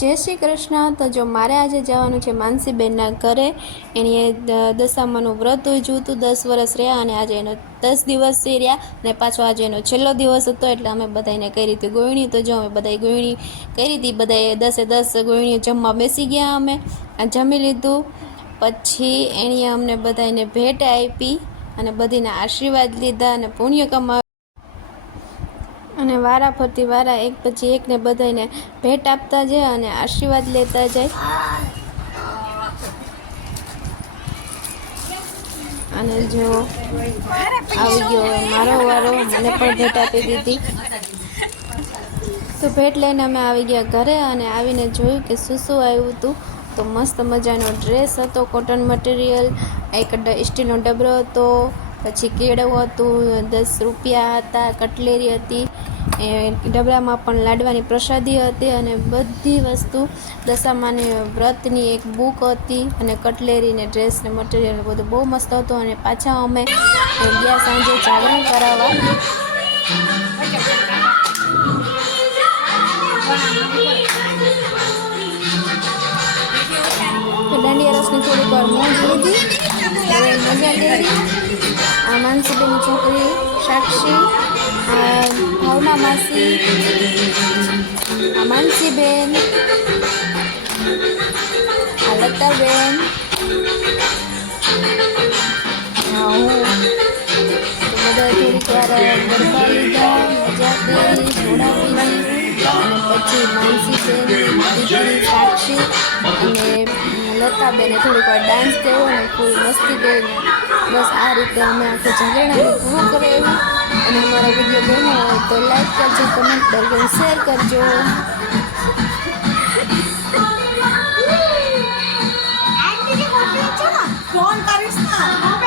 જય શ્રી કૃષ્ણ। તો જો મારે આજે જવાનું છે માનસીબેનના ઘરે। એણે દશામાનું વ્રત ઉજવ્યું હતું, 10 વર્ષ રહ્યા અને આજે એનો 10 દિવસ રહ્યા અને પાછો આજે એનો છેલ્લો દિવસ હતો। એટલે અમે બધાને કરી હતી ગોયણી। તો જો અમે બધાએ ગોયણી કરી હતી, બધાએ 10 ગોયણીઓ જમવા બેસી ગયા। અમે જમી લીધું પછી એણે અમને બધાને ભેટ આપી અને બધીના આશીર્વાદ લીધા અને પુણ્ય કમાવ્યું અને વારા ફરતી વારા એક પછી એકને બધાને ભેટ આપતા જાય અને આશીર્વાદ લેતા જાય। અને જો આવી ગયો મારો વારો, મને પણ ભેટ આપી દીધી। તો ભેટ લઈને અમે આવી ગયા ઘરે અને આવીને જોયું કે શું આવ્યું હતું। તો મસ્ત મજાનો ડ્રેસ હતો, કોટન મટીરિયલ, એક સ્ટીલનો ડબરો હતો, પછી કેળું હતું, 10 રૂપિયા હતા, કટલેરી હતી, એ ડબરામાં પણ લાડવાની પ્રસાદી હતી અને બધી વસ્તુ દશામાની વ્રતની એક બુક હતી અને કટલેરી ને ડ્રેસ ને મટીરિયલ બધું બહુ મસ્ત હતું। અને પાછા અમે ગયા સાંજે જાગરણ કરાવવા। દાંડિયા રસની થોડીક વાર મોજ લીધી, બધાએ મજા કરી। આ માનસીબેનની છોકરી સાક્ષી, આ ભાવના માસી, આ માનસીબેન, આ લતાબેન, આ હું। તો બધાએ થોડીક વાર ગરબા લીધા, મજા કરી, સોડા પીધી અને પછી માનસીબેનની દીકરી સાક્ષી અને લતાબેને થોડીક વાર ડાન્સ કર્યો અને ફૂલ મસ્તી કરીને બસ આ રીતે અમે આખું ઝઘડાને પૂરું કરાવ્યું। અને અમારો વિડીયો ગમ્યો હોય તો લાઈક કરજો, કમેન્ટ કરજો, શેર કરજો। ફોન કરીશ ના।